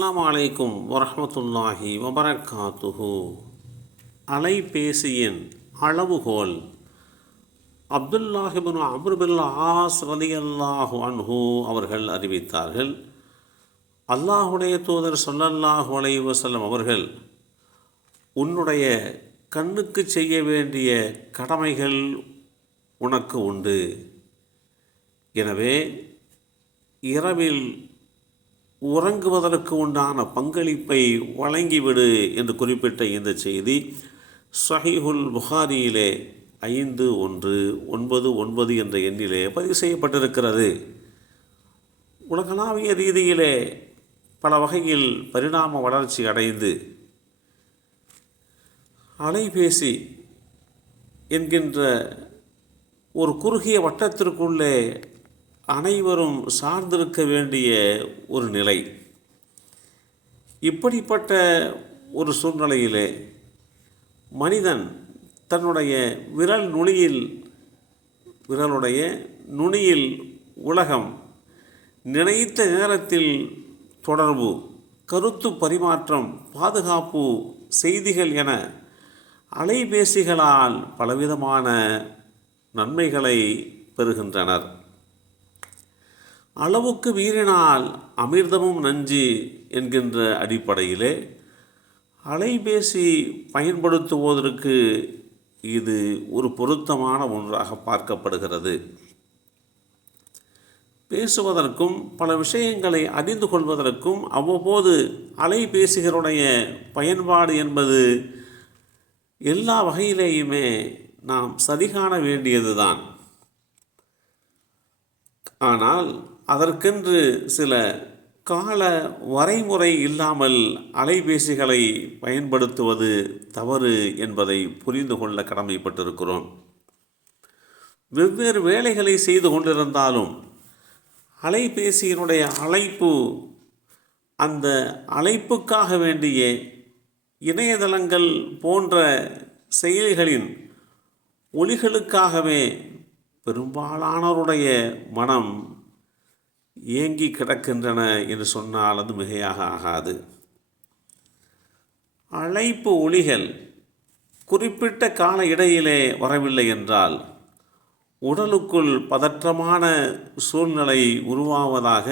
அஸ்ஸலாமு அலைக்கும் வரஹ்மத்துல்லாஹி வபரகாத்துஹு. அலைபேசியின் அளவுகோல். அப்துல்லாஹ் இப்னு அம்ர் பின் ஆஸ் ரலியல்லாஹு அன்ஹு அவர்கள் அறிவித்தார்கள், அல்லாஹுடைய தூதர் ஸல்லல்லாஹு அலைஹி வஸல்லம் அவர்கள், உன்னுடைய கண்ணுக்கு செய்ய வேண்டிய கடமைகள் உனக்கு உண்டு. எனவே இரவில் உறங்குவதற்கு உண்டான பங்களிப்பை வழங்கிவிடு என்று குறிப்பிட்ட இந்த செய்தி ஸஹீஹுல் புகாரியிலே 5199 என்ற எண்ணிலே பதிவு செய்யப்பட்டிருக்கிறது. உலகளாவிய ரீதியிலே பல வகையில் பரிணாம வளர்ச்சி அடைந்து அலைபேசி என்கின்ற ஒரு குறுகிய வட்டத்திற்குள்ளே அனைவரும் சார்ந்திருக்க வேண்டிய ஒரு நிலை. இப்படிப்பட்ட ஒரு சூழ்நிலையிலே மனிதன் தன்னுடைய விரலுடைய நுனியில் உலகம், நினைத்த நேரத்தில் தொடர்பு, கருத்து பரிமாற்றம், பாதுகாப்பு, செய்திகள் என அலைபேசிகளால் பலவிதமான நன்மைகளை பெறுகின்றனர். அளவுக்கு மீறினால் அமிர்தமும் நஞ்சு என்கின்ற அடிப்படையிலே அலைபேசி பயன்படுத்துவதற்கு இது ஒரு பொருத்தமான ஒன்றாக பார்க்கப்படுகிறது. பேசுவதற்கும் பல விஷயங்களை அறிந்து கொள்வதற்கும் அவ்வப்போது அலைபேசிகளுடைய பயன்பாடு என்பது எல்லா வகையிலேயுமே நாம் சரிகாண வேண்டியதுதான். ஆனால் அதற்கென்று சில கால வரைமுறை இல்லாமல் அலைபேசிகளை பயன்படுத்துவது தவறு என்பதை புரிந்து கொள்ள கடமைப்பட்டிருக்கிறோம். வெவ்வேறு வேலைகளை செய்து கொண்டிருந்தாலும் அலைபேசியினுடைய அழைப்பு, அந்த அழைப்புக்காக வேண்டிய இணையதளங்கள் போன்ற செயலிகளின் ஒலிகளுக்காகவே பெரும்பாலானோருடைய மனம் ஏங்கி கிடக்கின்றன என்று சொன்னால் அது மிகையாக ஆகாது. அழைப்பு ஒலிகள் குறிப்பிட்ட கால இடையிலே வரவில்லை என்றால் உடலுக்குள் பதற்றமான சூழ்நிலை உருவாவதாக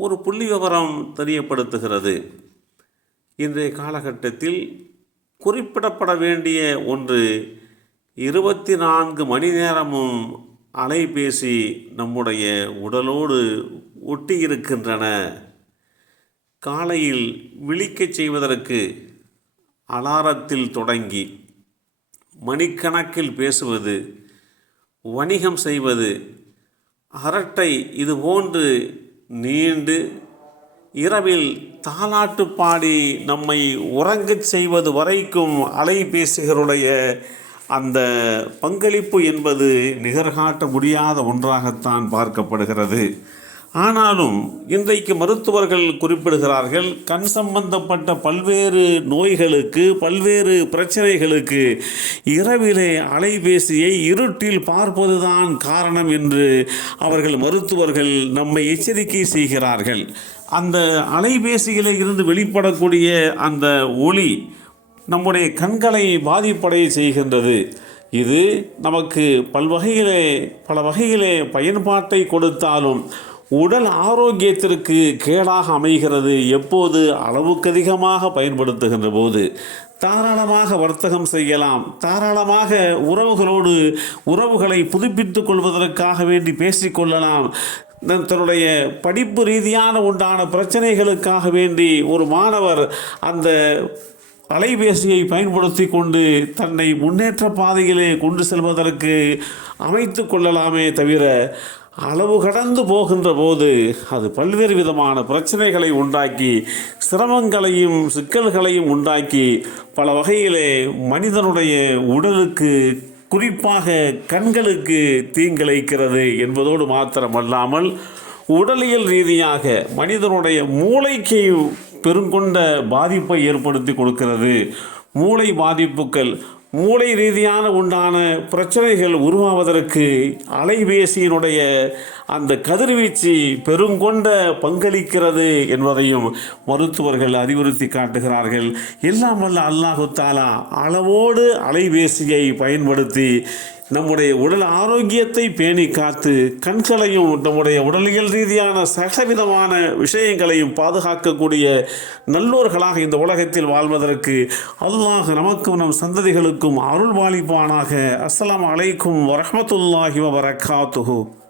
ஒரு புள்ளிவிவரம் தெரியப்படுத்துகிறது. இன்றைய காலகட்டத்தில் குறிப்பிடப்பட வேண்டிய ஒன்று, 24 மணி நேரமும் அலைபேசி நம்முடைய உடலோடு ஒட்டி இருக்கின்றன. காலையில் விழிக்கச் செய்வதற்கு அலாரத்தில் தொடங்கி மணிக்கணக்கில் பேசுவது, வணிகம் செய்வது, அரட்டை, இதுபோன்று நீண்டு இரவில் தாலாட்டு பாடி நம்மை உறங்கச் செய்வது வரைக்கும் அலைபேசிகளுடைய அந்த பங்களிப்பு என்பது நிகர்காட்ட முடியாத ஒன்றாகத்தான் பார்க்கப்படுகிறது. ஆனாலும் இன்றைக்கு மருத்துவர்கள் குறிப்பிடுகிறார்கள், கண் சம்பந்தப்பட்ட பல்வேறு நோய்களுக்கு, பல்வேறு பிரச்சனைகளுக்கு இரவிலே அலைபேசியை இருட்டில் பார்ப்பதுதான் காரணம் என்று மருத்துவர்கள் நம்மை எச்சரிக்கை செய்கிறார்கள். அந்த அலைபேசியிலே இருந்து வெளிப்படக்கூடிய அந்த ஒளி நம்முடைய கண்களை பாதிப்படைய செய்கின்றது. இது நமக்கு பல வகையிலே பயன்பாட்டை கொடுத்தாலும் உடல் ஆரோக்கியத்திற்கு கேடாக அமைகிறது. எப்போது? அளவுக்கு அதிகமாக பயன்படுத்துகின்ற போது. தாராளமாக வர்த்தகம் செய்யலாம், தாராளமாக உறவுகளை புதுப்பித்துக் கொள்வதற்காக வேண்டி பேசிக்கொள்ளலாம். தன்னுடைய படிப்பு ரீதியான உண்டான பிரச்சனைகளுக்காக வேண்டி ஒரு மாணவர் அந்த அலைபேசியை பயன்படுத்தி கொண்டு தன்னை முன்னேற்ற பாதையிலே கொண்டு செல்வதற்கு அமைத்து கொள்ளலாமே தவிர, அளவு கடந்து போகின்ற போது அது பல்வேறு விதமான பிரச்சனைகளை உண்டாக்கி, சிரமங்களையும் சிக்கல்களையும் உண்டாக்கி, பல வகையிலே மனிதனுடைய உடலுக்கு, குறிப்பாக கண்களுக்கு தீங்கிழைக்கிறது என்பதோடு மாத்திரமல்லாமல் உடலியல் ரீதியாக மனிதனுடைய மூளைக்கு பெருங்கொண்ட பாதிப்பை ஏற்படுத்தி கொடுக்கிறது. மூளை பாதிப்புகள், மூளை ரீதியான உண்டான பிரச்சனைகள் உருவாவதற்கு அலைபேசியினுடைய அந்த கதிர்வீச்சு பெருங்கொண்ட பங்களிக்கிறது என்பதையும் மருத்துவர்கள் அறிவுறுத்தி காட்டுகிறார்கள். எல்லாம் வல்ல அல்லாஹு தஆலா அளவோடு அலைபேசியை பயன்படுத்தி நம்முடைய உடல் ஆரோக்கியத்தை பேணி காத்து கண்களையும் நம்முடைய உடலியல் ரீதியான சகலவிதமான விஷயங்களையும் பாதுகாக்கக்கூடிய நல்லோர்களாக இந்த உலகத்தில் வாழ்வதற்கு அல்லாஹ் நமக்கும் நம் சந்ததிகளுக்கும் அருள் பாலிப்பானாக. அஸ்ஸலாமு அலைக்கும் வரஹ்மத்துல்லாஹி வபரகாத்துஹு.